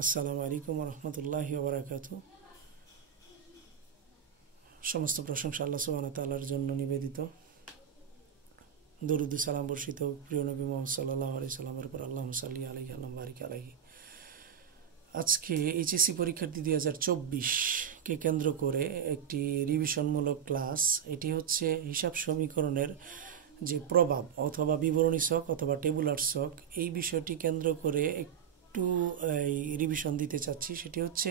আসসালামু আলাইকুম রহমতুল্লাহি ওয়া বারাকাতুহু। সমস্ত প্রশংসা আল্লাহ সুবহানাহু ওয়া তাআলার জন্য নিবেদিত। দরুদ ও সালাম বর্ষিত হোক প্রিয় নবী মুহাম্মদ সাল্লাল্লাহু আলাইহি সাল্লামের উপর। আল্লাহুম্মা সাল্লি আলাইহি ওয়া বারিক আলাইহি। আজকে এইচএসসি পরীক্ষার্থী 2024 কে কেন্দ্র করে একটি রিভিশনমূলক ক্লাস। এটি হচ্ছে হিসাব সমীকরণের যে প্রভাব অথবা বিবরণী ছক অথবা টেবুলার ছক, এই বিষয়টি কেন্দ্র করে একটু এই রিভিশন দিতে চাচ্ছি। সেটি হচ্ছে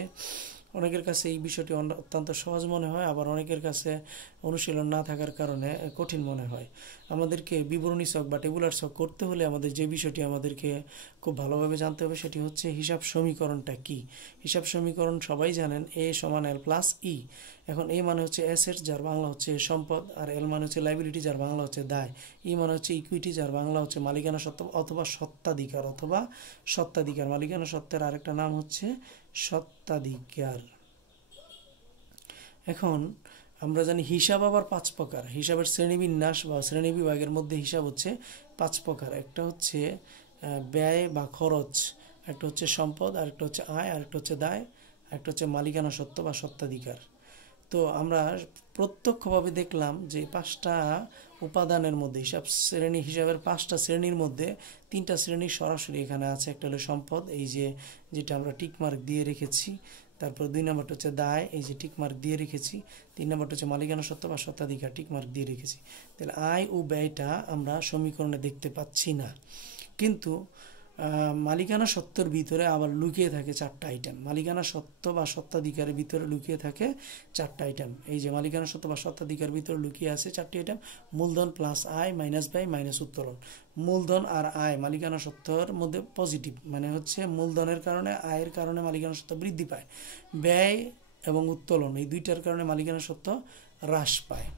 অনেকের কাছে এই বিষয়টি অত্যন্ত সহজ মনে হয়, আবার অনেকের কাছে অনুশীলন না থাকার কারণে কঠিন মনে হয়। আমাদেরকে বিবরণী ছক বা টেবুলার ছক করতে হলে আমাদের যে বিষয়টি আমাদেরকে খুব ভালোভাবে জানতে হবে সেটি হচ্ছে হিসাব সমীকরণটা কি। হিসাব সমীকরণ সবাই জানেন, এ সমান এল প্লাস ই। এখন এ মানে হচ্ছে অ্যাসেট, যার বাংলা হচ্ছে সম্পদ, আর এল মানে হচ্ছে লাইবিলিটি, যার বাংলা হচ্ছে দায়। ই মানে হচ্ছে ইকুইটি, যার বাংলা হচ্ছে মালিকানা সত্ত্ব অথবা সত্ত্বাধিকার অথবা সত্ত্বাধিকার। মালিকানা সত্ত্বের আরেকটা নাম হচ্ছে সত্ত্বাধিকার। এখন আমরা জানি হিসাব আবার 5 প্রকার। হিসাবের শ্রেণীবিন্যাস বা শ্রেণীবিভাগের মধ্যে হিসাব হচ্ছে 5 প্রকার। একটা হচ্ছে ব্যয় বা খরচ, একটা হচ্ছে সম্পদ, আরেকটা হচ্ছে আয়, আরেকটা হচ্ছে দায়, একটা হচ্ছে মালিকানা সত্ত্ব বা সত্ত্বাধিকার। তো আমরা প্রত্যক্ষভাবে দেখলাম যে 5টা উপাদানের মধ্যে হিসাবের 5টা শ্রেণীর মধ্যে 3টা শ্রেণী সরাসরি এখানে আছে। একটা হলো সম্পদ, এই যে যেটা আমরা টিকমার্ক দিয়ে রেখেছি। তারপর 2 নম্বরটা হচ্ছে দায়, এই যে টিকমার্ক দিয়ে রেখেছি। 3 নম্বরটা হচ্ছে মালিকানা সত্ত্ব বা সত্ত্বাধিকার, টিকমার্ক দিয়ে রেখেছি। তাহলে আয় ও ব্যয়টা আমরা সমীকরণে দেখতে পাচ্ছি না, কিন্তু মালিকানা সত্ত্বের ভিতরে আবার লুকিয়ে থাকে 4টা আইটেম। মালিকানা সত্ত্ব বা সত্ত্বাধিকারের ভিতরে লুকিয়ে থাকে 4টা আইটেম। এই যে মালিকানা সত্ত্ব বা সত্ত্বাধিকার ভিতরে লুকিয়ে আছে 4টি আইটেম: মূলধন প্লাস আয় মাইনাস ব্যয় মাইনাস উত্তোলন। মূলধন আর আয় মালিকানা সত্ত্বের মধ্যে পজিটিভ, মানে হচ্ছে মূলধনের কারণে আয়ের কারণে মালিকানা সত্ত্ব বৃদ্ধি পায়। ব্যয় এবং উত্তোলন এই দুইটার কারণে মালিকানা সত্ত্ব হ্রাস পায়।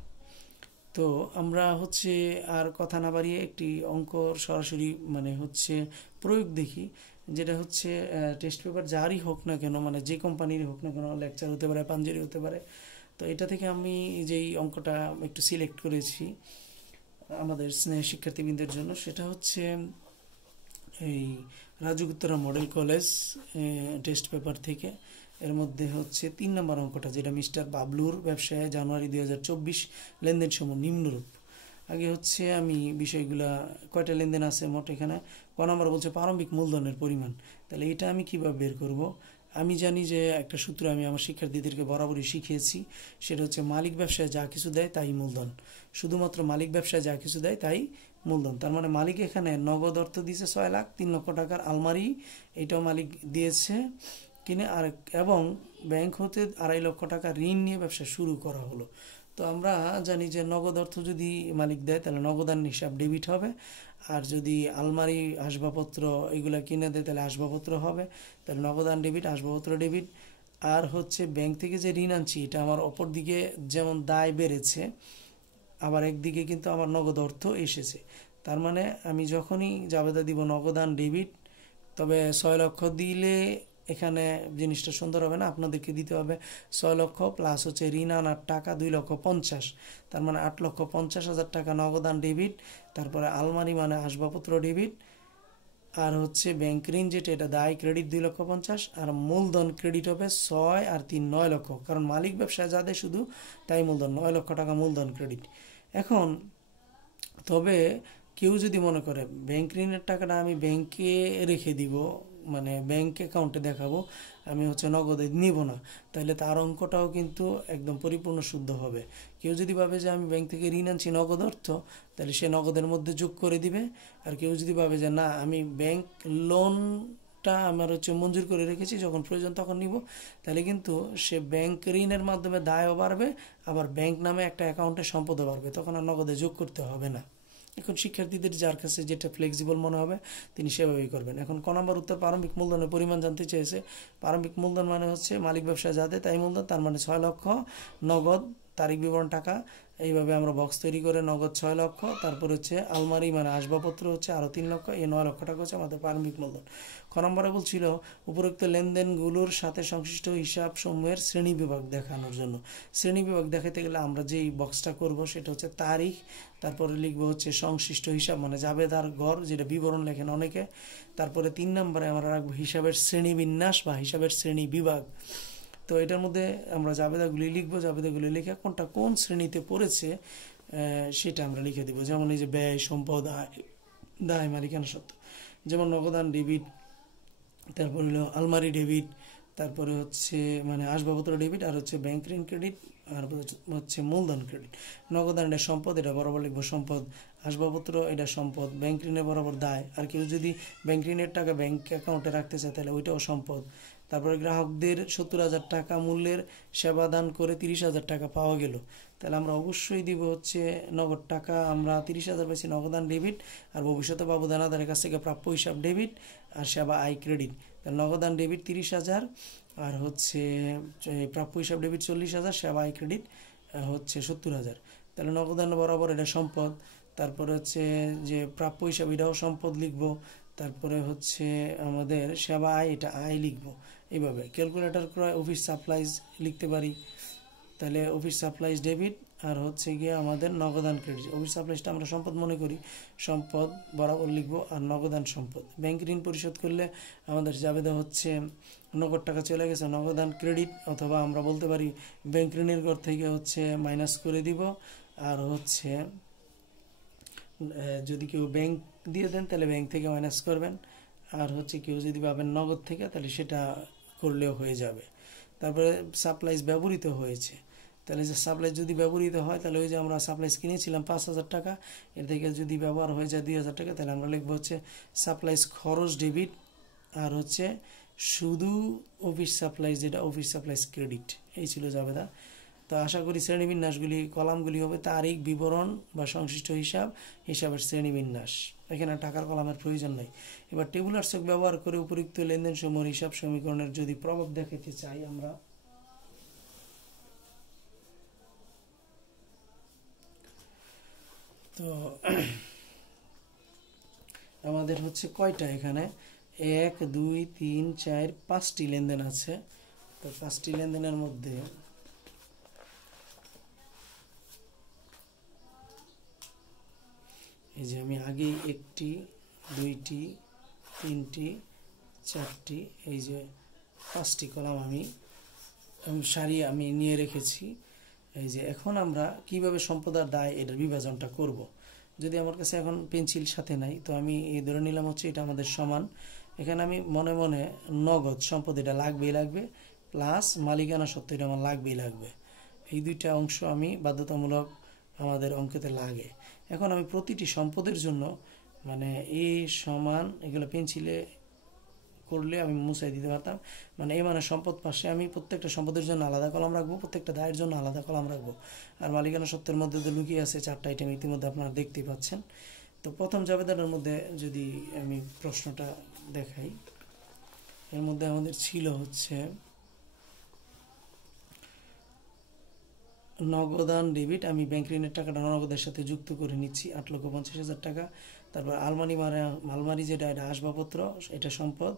তো আমরা হচ্ছে আর কথা না বাড়িয়ে একটি অঙ্ক সরাসরি মানে হচ্ছে প্রয়োগ দেখি, যেটা হচ্ছে টেস্ট পেপার যারই হোক না কেন, মানে যে কোম্পানিরই হোক না কেন, লেকচার হতে পারে, পাঞ্জেরি হতে পারে। তো এটা থেকে আমি যেই অঙ্কটা একটু সিলেক্ট করেছি আমাদের স্নেহ শিক্ষার্থীবৃন্দের জন্য, সেটা হচ্ছে এই রাজুগুপ্তরা মডেল কলেজ টেস্ট পেপার থেকে। এর মধ্যে হচ্ছে 3 নম্বর অঙ্কটা, যেটা মিস্টার বাবলুর ব্যবসায় জানুয়ারি 2024 লেনদেন সমূহ নিম্নরূপ। আগে হচ্ছে আমি বিষয়গুলা কয়টা লেনদেন আছে মোট এখানে। ক নম্বর বলছে প্রারম্ভিক মূলধনের পরিমাণ। তাহলে এটা আমি কিভাবে বের করব? আমি জানি যে একটা সূত্র আমি আমার শিক্ষার্থীদেরকে বরাবরই শিখিয়েছি, সেটা হচ্ছে মালিক ব্যবসায় যা কিছু দেয় তাই মূলধন। শুধুমাত্র মালিক ব্যবসায় যা কিছু দেয় তাই মূলধন। তার মানে মালিক এখানে নগদ অর্থ দিয়েছে 6 লাখ, 3 লক্ষ টাকার আলমারি এটাও মালিক দিয়েছে কিনে, আর এবং ব্যাংক হতে 2.5 লক্ষ টাকা ঋণ নিয়ে ব্যবসা শুরু করা হলো। তো আমরা জানি যে নগদ অর্থ যদি মালিক দেয় তাহলে নগদান হিসাব ডেবিট হবে, আর যদি আলমারি আসবাবপত্র এগুলা কিনে দেয় তাহলে আসবাবপত্র হবে। তাহলে নগদান ডেবিট, আসবাবপত্র ডেবিট। আর হচ্ছে ব্যাংক থেকে যে ঋণ আনছি এটা আমার অপর দিকে যেমন দায় বেড়েছে, আবার একদিকে কিন্তু আমার নগদ অর্থ এসেছে। তার মানে আমি যখনই জাবেদা দিব নগদান ডেবিট, তবে 6 লক্ষ দিলে এখানে জিনিসটা সুন্দর হবে না। আপনাদেরকে দিতে হবে 6 লক্ষ প্লাস হচ্ছে ঋণ আনার টাকা 2,50,000। তার মানে 8,50,000 টাকা নগদান ডেবিট। তারপরে আলমারি মানে আসবাবপত্র ডেবিট, আর হচ্ছে ব্যাংক ঋণ যেটা এটা দায় ক্রেডিট 2,50,000, আর মূলধন ক্রেডিট হবে 6 আর 3 9 লক্ষ, কারণ মালিক ব্যবসায় যা দেয় শুধু তাই মূলধন, 9 লক্ষ টাকা মূলধন ক্রেডিট। এখন তবে কেউ যদি মনে করে ব্যাংক ঋণের টাকাটা আমি ব্যাংকে রেখে দিব, মানে ব্যাংক অ্যাকাউন্টে দেখাবো, আমি হচ্ছে নগদে নিব না, তাহলে তার অঙ্কটাও কিন্তু একদম পরিপূর্ণ শুদ্ধ হবে। কেউ যদি ভাবে যে আমি ব্যাংক থেকে ঋণ আনছি নগদ অর্থ, তাহলে সে নগদের মধ্যে যোগ করে দিবে। আর কেউ যদি ভাবে যে না, আমি ব্যাংক লোনটা আমার হচ্ছে মঞ্জুর করে রেখেছি, যখন প্রয়োজন তখন নিব, তাহলে কিন্তু সে ব্যাংক ঋণের মাধ্যমে দায়ও বাড়বে, আবার ব্যাংক নামে একটা অ্যাকাউন্টে সম্পদও বাড়বে, তখন আর নগদে যোগ করতে হবে না। এখন শিক্ষার্থীদের যার কাছে যেটা ফ্লেক্সিবল মনে হবে তিনি সেভাবেই করবেন। এখন ক নম্বর উত্তর প্রারম্ভিক মূলধনের পরিমাণ জানতে চেয়েছে। প্রারম্ভিক মূলধন মানে হচ্ছে মালিক ব্যবসায় যাতে তাই মূলধন, তার মানে 6 লক্ষ নগদ, তারিখ বিবরণ টাকা এইভাবে আমরা বক্স তৈরি করে নগদ 6 লক্ষ, তারপর হচ্ছে আলমারি মানে আসবাবপত্র হচ্ছে আরও 3 লক্ষ, এই 9 লক্ষ টাকা হচ্ছে আমাদের প্রারম্ভিক মূলধন। খ নম্বরে বলছিল উপরোক্ত লেনদেনগুলোর সাথে সংশ্লিষ্ট হিসাব সমূহের শ্রেণী বিভাগ দেখানোর জন্য। শ্রেণী বিভাগ দেখাতে গেলে আমরা যেই বক্সটা করব সেটা হচ্ছে তারিখ, তারপরে লিখবো হচ্ছে সংশ্লিষ্ট হিসাব মানে জাবেদার গড়, যেটা বিবরণ লেখেন অনেকে। তারপরে 3 নম্বরে আমরা রাখবো হিসাবের শ্রেণীবিন্যাস বা হিসাবের শ্রেণী বিভাগ। তো এটার মধ্যে আমরা জাবেদাগুলি লিখবো, জাবেদাগুলি লিখে কোনটা কোন শ্রেণীতে পড়েছে সেটা আমরা লিখে দিব। যেমন এই যে ব্যয়, সম্পদ, আয়, দায়, মালিকানা সত্ত্ব। যেমন নগদান ডেবিট, তারপর হলো আলমারি ডেবিট, তারপরে হচ্ছে মানে আসবাবপত্র ডেবিট, আর হচ্ছে ব্যাংক ঋণ ক্রেডিট, আর হচ্ছে মূলধন ক্রেডিট। নগদান এটা সম্পদ, এটা বরাবর লিখবো সম্পদ। আসবাবপত্র এটা সম্পদ, ব্যাংক ঋণের বরাবর দায়। আর কেউ যদি ব্যাংক ঋণের টাকা ব্যাংক অ্যাকাউন্টে রাখতে চায় তাহলে ওইটাও সম্পদ। তারপরে গ্রাহকদের 70,000 টাকা মূল্যের সেবা দান করে 30,000 টাকা পাওয়া গেল, তাহলে আমরা অবশ্যই দিব হচ্ছে নগদ টাকা। আমরা 30,000 পাইছি নগদান ডেবিট, আর ভবিষ্যতে পাবো দানাদারের কাছ থেকে প্রাপ্য হিসাব ডেবিট, আর সেবা আয় ক্রেডিট। তাহলে নগদান ডেবিট 30,000, আর হচ্ছে প্রাপ্য হিসাব ডেবিট 40,000, সেবা আয় ক্রেডিট হচ্ছে 70,000। তাহলে নগদান বরাবর এটা সম্পদ। তারপরে হচ্ছে যে প্রাপ্য হিসাব এটাও সম্পদ লিখবো। তারপরে হচ্ছে আমাদের সেবা আয়, এটা আয় লিখবো। এইভাবে ক্যালকুলেটর ক্রয় অফিস সাপ্লাইজ লিখতে পারি, তাহলে অফিস সাপ্লাইজ ডেবিট, আর হচ্ছে গিয়ে আমাদের নগদান ক্রেডিট। অফিস সাপ্লাইজটা আমরা সম্পদ মনে করি, সম্পদ বরাবর লিখবো, আর নগদান সম্পদ। ব্যাংক ঋণ পরিশোধ করলে আমাদের জাবেদা হচ্ছে নগদ টাকা চলে গেছে, নগদান ক্রেডিট, অথবা আমরা বলতে পারি ব্যাংক ঋণের ঘর থেকে হচ্ছে মাইনাস করে দিব। আর হচ্ছে যদি কেউ ব্যাংক দিয়ে দেন তাহলে ব্যাংক থেকে মাইনাস করবেন, আর হচ্ছে কেউ যদি পাবেন নগদ থেকে তাহলে সেটা করলেও হয়ে যাবে। তারপরে সাপ্লাইজ ব্যবহৃত হয়েছে, তাহলে যে সাপ্লাইজ যদি ব্যবহৃত হয় তাহলে ওই যে আমরা সাপ্লাইজ কিনেছিলাম 5,000 টাকা, এর থেকে যদি ব্যবহার হয়ে যায় 2,000 টাকা, তাহলে আমরা লিখবো হচ্ছে সাপ্লাইজ খরচ ডেবিট, আর হচ্ছে শুধু অফিস সাপ্লাইজ যেটা অফিস সাপ্লাইজ ক্রেডিট। এই ছিল জাবেদা। তো আশা করি শ্রেণীবিন্যাসগুলি কলামগুলি হবে তারিখ, বিবরণ বা সংশ্লিষ্ট হিসাব, হিসাবের শ্রেণীবিন্যাস। এখানে টাকার কলামের প্রয়োজন নেই। এবার টেবুলার ছক ব্যবহার করে উপরিক্ত লেনদেন সমূহের হিসাব সমীকরণের যদি প্রভাব দেখাতে চাই আমরা, তো আমাদের হচ্ছে কয়টা এখানে 1 2 3 4 5টি লেনদেন আছে। তো 5টি লেনদেনের মধ্যে এই যে আমি আগেই 1টি 2টি 3টি 4টি এই যে 5টি কলাম আমি সারি আমি নিয়ে রেখেছি। এই যে এখন আমরা কিভাবে সম্পদ আর দায় এটার বিভাজনটা করব। যদি আমার কাছে এখন পেন্সিল সাথে নাই, তো আমি এই ধরে নিলাম হচ্ছে এটা আমাদের সমান। এখানে আমি মনে মনে নগদ সম্পদ এটা লাগবেই লাগবে, প্লাস মালিকানা সত্ত্ব এটা আমার লাগবেই লাগবে। এই দুইটা অংশ আমি বাধ্যতামূলক আমাদের অঙ্কেতে লাগে। এখন আমি প্রতিটি সম্পদের জন্য মানে এ সমান এগুলো পেন্সিলে করলে আমি মুছাই দিতে পারতাম। মানে এই মানে সম্পদ পাশে আমি প্রত্যেকটা সম্পদের জন্য আলাদা কলাম রাখবো, প্রত্যেকটা দায়ের জন্য আলাদা কলাম রাখবো। আর মালিকানা সত্ত্বের মধ্যে তো লুকিয়ে আছে 4টা আইটেম, ইতিমধ্যে আপনারা দেখতেই পাচ্ছেন। তো প্রথম জাবেদাটার মধ্যে যদি আমি প্রশ্নটা দেখাই, এর মধ্যে আমাদের ছিল হচ্ছে নগদান ডেবিট। আমি ব্যাংক ঋণের টাকাটা নগদের সাথে যুক্ত করে নিচ্ছি 8,50,000 টাকা। তারপর আলমারি যেটা এটা আসবাবপত্র, এটা সম্পদ।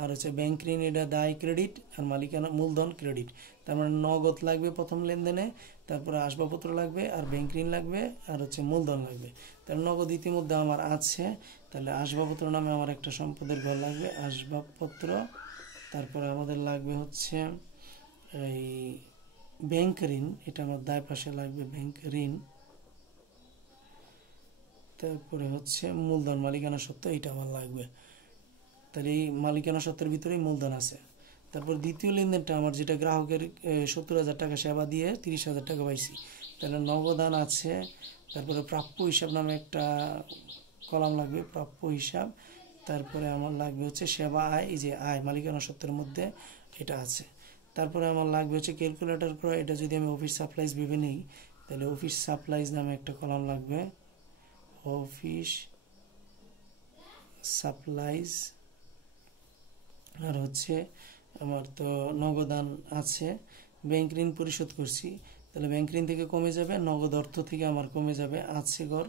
আর হচ্ছে ব্যাংক ঋণ এটা দায় ক্রেডিট, আর মালিকানা মূলধন ক্রেডিট। তার মানে নগদ লাগবে প্রথম লেনদেনে, তারপরে আসবাবপত্র লাগবে, আর ব্যাংক ঋণ লাগবে, আর হচ্ছে মূলধন লাগবে। তাহলে নগদ ইতিমধ্যে আমার আছে, তাহলে আসবাবপত্র নামে আমার একটা সম্পদের ঘর লাগবে, আসবাবপত্র। তারপরে আমাদের লাগবে হচ্ছে এই ব্যাংক ঋণ, এটা আমার দায় পাশে লাগবে ব্যাংক ঋণ। তারপরে হচ্ছে মূলধন মালিকানা সত্ত্ব, এটা আমার লাগবে। তাহলে এই মালিকানা সত্ত্বের ভিতরেই মূলধন আছে। তারপর দ্বিতীয় লেনদেনটা আমার যেটা গ্রাহকের 70,000 টাকা সেবা দিয়ে 30,000 টাকা পাইছি, তাহলে নগদান আছে। তারপরে প্রাপ্য হিসাব নামে একটা কলাম লাগবে, প্রাপ্য হিসাব। তারপরে আমার লাগবে হচ্ছে সেবা আয়, এই যে আয় মালিকানা সত্ত্বের মধ্যে এটা আছে। তারপরে আমার লাগবে হচ্ছে ক্যালকুলেটর ক্রয়, এটা যদি আমি অফিস সাপ্লাইজ ভেবে নিই তাহলে অফিস সাপ্লাইজ নামে একটা কলাম লাগবে, অফিস সাপ্লাইজ। আর হচ্ছে আমার তো নগদান আছে, ব্যাংক ঋণ পরিশোধ করছি, তাহলে ব্যাংক ঋণ থেকে কমে যাবে, নগদ অর্থ থেকে আমার কমে যাবে আছে ঘর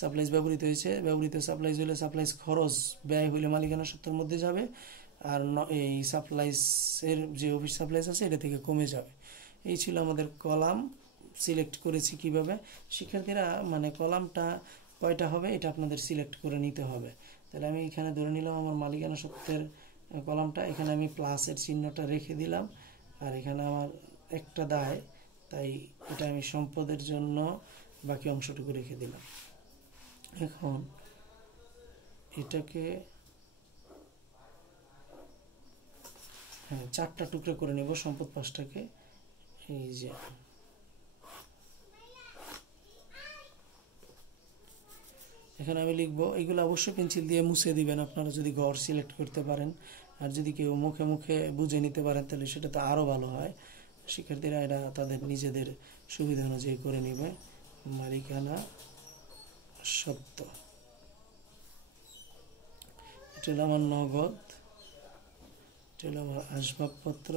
সাপ্লাইজ ব্যবহৃত হয়েছে, ব্যবহৃত সাপ্লাইজ হলে সাপ্লাইজ খরচ ব্যয় হলে মালিকানা সত্ত্বের মধ্যে যাবে, আর এই সাপ্লাইজের যে অফিস সাপ্লাইজ আছে এটা থেকে কমে যাবে। এই ছিল আমাদের কলাম। সিলেক্ট করেছি কিভাবে, শিক্ষার্থীরা মানে কলামটা কয়টা হবে এটা আপনাদের সিলেক্ট করে নিতে হবে। তাহলে আমি এখানে ধরে নিলাম আমার মালিকানা সত্ত্বের কলামটা, এখানে আমি প্লাসের চিহ্নটা রেখে দিলাম, আর এখানে আমার একটা দায়, তাই এটা আমি সম্পদের জন্য বাকি অংশটুকু রেখে দিলাম। এখন এটাকে চারটা টুকরো করে নেব সম্পদ পাশটাকে। এই যে এখানে আমি লিখবো, এগুলো অবশ্যই পেন্সিল দিয়ে মুছে দিবেন আপনারা যদি ঘর সিলেক্ট করতে পারেন, আর যদি কেউ মুখে মুখে বুঝে নিতে পারেন তাহলে সেটা তো আরও ভালো হয়। শিক্ষার্থীরা এরা তাদের নিজেদের সুবিধা অনুযায়ী করে নেবে। মালিকানা সত্ত্ব, এটা হলো আমার নগদ, এটা হলো আমার আসবাবপত্র,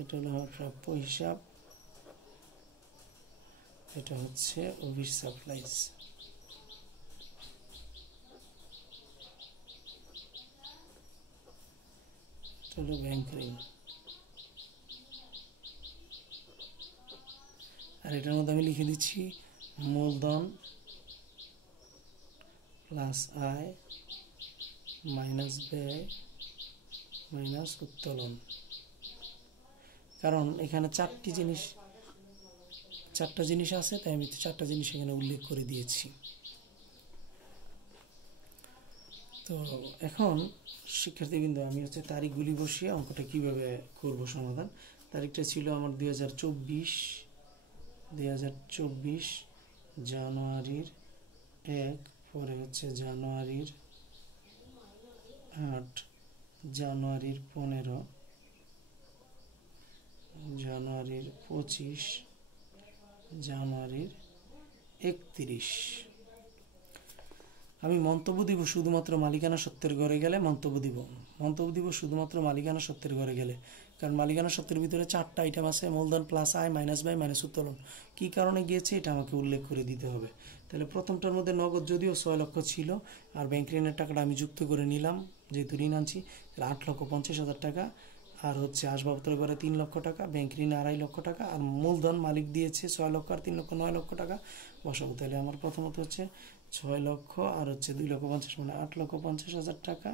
এটা হলো আমার প্রাপ্য হিসাব, এটা হচ্ছে অফিস সাপ্লাইজ। এটা হলো ব্যাংক ঋণ। আর এটার মধ্যে আমি লিখে দিচ্ছি মূলধন প্লাস আয় মাইনাস ব্যয় মাইনাস উত্তোলন। কারণ এখানে চারটা জিনিস আছে, তাই আমি চারটা জিনিস এখানে উল্লেখ করে দিয়েছি। তো এখন শিক্ষার্থীবৃন্দ আমি হচ্ছে তারিখগুলি বসিয়ে অঙ্কটা কিভাবে করব সমাধান। তারিখটা ছিল আমার 2024 জানুয়ারির 1, পরে হচ্ছে জানুয়ারির 8, জানুয়ারির 15, জানুয়ারির 25, জানুয়ারির 31। আমি মন্তব্য দিব শুধুমাত্র মালিকানা সত্ত্বের ঘরে গেলে মন্তব্য দিব শুধুমাত্র মালিকানা সত্ত্বের ঘরে গেলে, কারণ মালিকানা সত্ত্বের ভিতরে 4টা আইটেম আছে, মূলধন প্লাস আয় মাইনাস ব্যয় মাইনাস উত্তোলন। কী কারণে গিয়েছে এটা আমাকে উল্লেখ করে দিতে হবে। তাহলে প্রথমটার মধ্যে নগদ যদিও 6 লক্ষ ছিল, আর ব্যাংক ঋণের টাকাটা আমি যুক্ত করে নিলাম যেহেতু ঋণ আনছি, তাহলে 8,50,000 টাকা, আর হচ্ছে আসবাবপত্র করে 3 লক্ষ টাকা, ব্যাংক ঋণে 2.5 লক্ষ টাকা, আর মূলধন মালিক দিয়েছে 6 লক্ষ আর 3 লক্ষ 9 লক্ষ টাকা বসাবো। তাহলে আমার প্রথমত হচ্ছে 6 লক্ষ আর হচ্ছে 2,50,000 মানে 8,50,000 টাকা,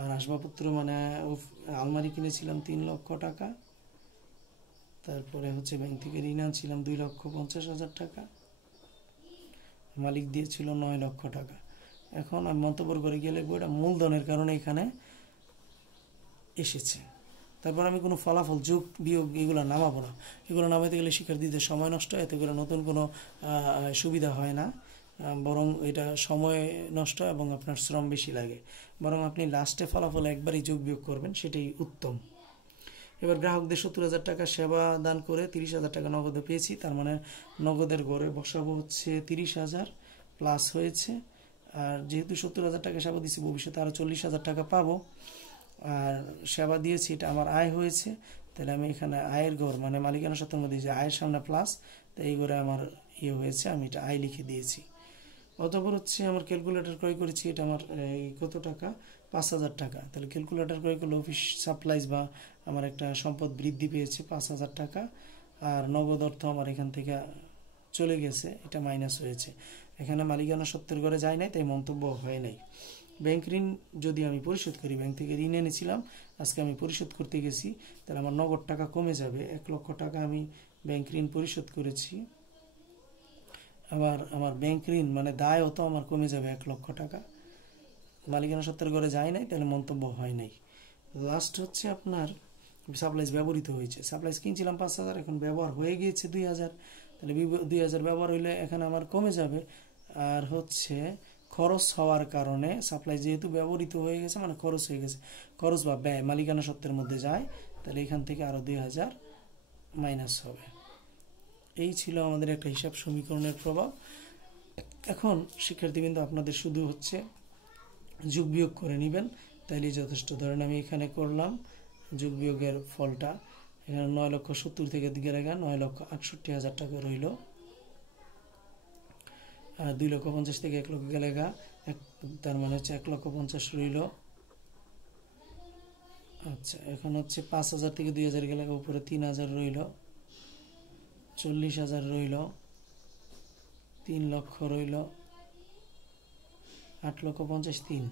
আর আসবাবপত্র মানে আলমারি কিনেছিলাম 3 লক্ষ টাকা, তারপরে হচ্ছে ব্যাংক থেকে ঋণ আনছিলাম 2,50,000 টাকা, মালিক দিয়েছিল 9 লক্ষ টাকা। এখন আমি মন্তব্য করে গেলে এটা মূলধনের কারণে এখানে এসেছে। তারপর আমি কোনো ফলাফল যোগ বিয়োগ এগুলো নামাবো না, এগুলো নামাতে গেলে শিক্ষার্থীদের সময় নষ্ট, এতে করে নতুন কোনো সুবিধা হয় না, বরং এটা সময় নষ্ট এবং আপনার শ্রম বেশি লাগে। বরং আপনি লাস্টে ফলাফল একবারই যোগ বিয়োগ করবেন, সেটাই উত্তম। এবার গ্রাহকদের 70,000 টাকা সেবা দান করে 30,000 টাকা নগদে পেয়েছি, তার মানে নগদের ঘরে বসাবো হচ্ছে 30,000 প্লাস হয়েছে, আর যেহেতু 70,000 টাকা সেবা দিয়েছি ভবিষ্যতে আরও 40,000 টাকা পাবো, আর সেবা দিয়েছি এটা আমার আয় হয়েছে, তাহলে আমি এখানে আয়ের ঘর মানে মালিকানা সত্ত্বের মধ্যে যে আয়ের সামনে প্লাস, তো এই ঘরে আমার হয়েছে, আমি এটা আয় লিখে দিয়েছি। অতঃপর হচ্ছে আমার ক্যালকুলেটর ক্রয় করেছি, এটা আমার কত টাকা 5,000 টাকা, তাহলে ক্যালকুলেটর ক্রয় করলে অফিস সাপ্লাইজ বা আমার একটা সম্পদ বৃদ্ধি পেয়েছে 5,000 টাকা, আর নগদ অর্থ আমার এখান থেকে চলে গেছে, এটা মাইনাস হয়েছে। এখানে মালিকানা সত্ত্বের ঘরে যায় নাই, তাই মন্তব্য হয় নাই। ব্যাংক ঋণ যদি আমি পরিশোধ করি, ব্যাংক থেকে ঋণ এনেছিলাম, আজকে আমি পরিশোধ করতে গেছি, তাহলে আমার নগদ টাকা কমে যাবে। 1 লক্ষ টাকা আমি ব্যাংক ঋণ পরিশোধ করেছি, আবার আমার ব্যাংক ঋণ মানে দায়ও তো আমার কমে যাবে 1 লক্ষ টাকা। মালিকানা সত্ত্বের ঘরে যায় নাই, তাহলে মন্তব্য হয় নাই। লাস্ট হচ্ছে আপনার সাপ্লাইজ ব্যবহৃত হয়েছে, সাপ্লাইজ কিনছিলাম 5,000, এখন ব্যবহার হয়ে গিয়েছে 2,000, তাহলে 2,000 ব্যবহার হইলে এখানে আমার কমে যাবে। আর হচ্ছে খরচ হওয়ার কারণে সাপ্লাই যেহেতু ব্যবহৃত হয়ে গেছে মানে খরচ হয়ে গেছে, খরচ বা ব্যয় মালিকানা সত্ত্বের মধ্যে যায়, তাহলে এখান থেকে আরও 2,000 মাইনাস হবে। এই ছিল আমাদের একটা হিসাব সমীকরণের প্রভাব। এখন শিক্ষার্থীবৃন্দ আপনাদের শুধু হচ্ছে যোগ বিয়োগ করে নেবেন, তাইলে যথেষ্ট। ধরেন আমি এখানে করলাম যোগ বিয়োগের ফলটা, এখানে 9,70,000 থেকে গেলে 9,68,000 টাকা রইল। 2,50,000 থেকে 1 লক্ষ গেলে তার মানে হচ্ছে 1,50,000 রইল। আচ্ছা, এখন হচ্ছে 5,000 থেকে 2,000 গেলে উপরে 3,000 রইল, 40,000 রইল, 3 লক্ষ রইল, 8,50,000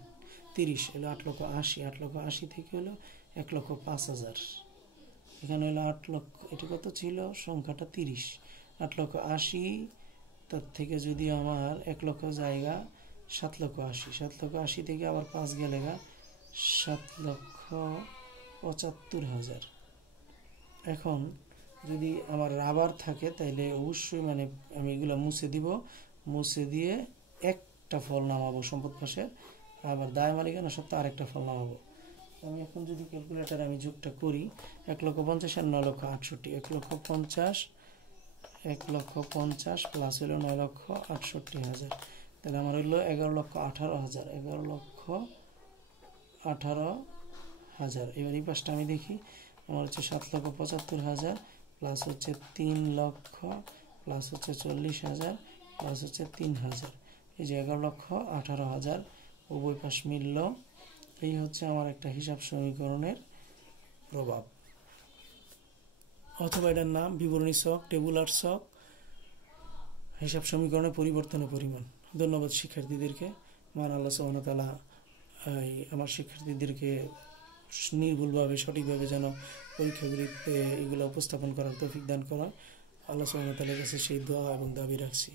30 হলো 8,80,000, 8,80,000 থেকে হলো 1,05,000। এখানে হলো 8 লক্ষ, এটা কত ছিল সংখ্যাটা 30, 8,80,000 তার থেকে যদি আমার 1 লক্ষ জায়গা 7,80,000, 7,80,000 থেকে আবার 5 গেলে 7,75,000। এখন যদি আমার রাবার থাকে তাইলে অবশ্যই মানে আমি এগুলো মুছে দিব, মুছে দিয়ে একটা ফল নামাবো সম্পদ পাশের, আবার দায় মালিকানা সত্ত্বে আরেকটা ফল নামাবো। আমি এখন যদি ক্যালকুলেটার আমি যোগটা করি, 1,50,000 আর 9,68,000, 1,50,000 প্লাস হলো 9,68,000, তাহলে আমার হইলো 11,18,000, 11,18,000। এবার এই পাশটা আমি দেখি, আমার হচ্ছে 7,75,000 প্লাস হচ্ছে 3 লক্ষ প্লাস হচ্ছে 40,000 প্লাস হচ্ছে 3,000, এই যে 11,18,000 উভয় পাশ মিলল। এই হচ্ছে আমার একটা হিসাব সমীকরণের প্রভাব, অথবা এটার নাম বিবরণী ছক, টেবুলার ছক, হিসাব সমীকরণের পরিবর্তনের পরিমাণ। ধন্যবাদ শিক্ষার্থীদেরকে। মহান আল্লাহ সুবহানাহু ওয়া তাআলা আমার শিক্ষার্থীদেরকে নির্ভুলভাবে সঠিকভাবে যেন পরীক্ষাগুলিতে এগুলো উপস্থাপন করার তৌফিক দান করা, আল্লাহ সুবহানাহু ওয়া তাআলার কাছে সেই দোয়া এবং দাবি রাখছি।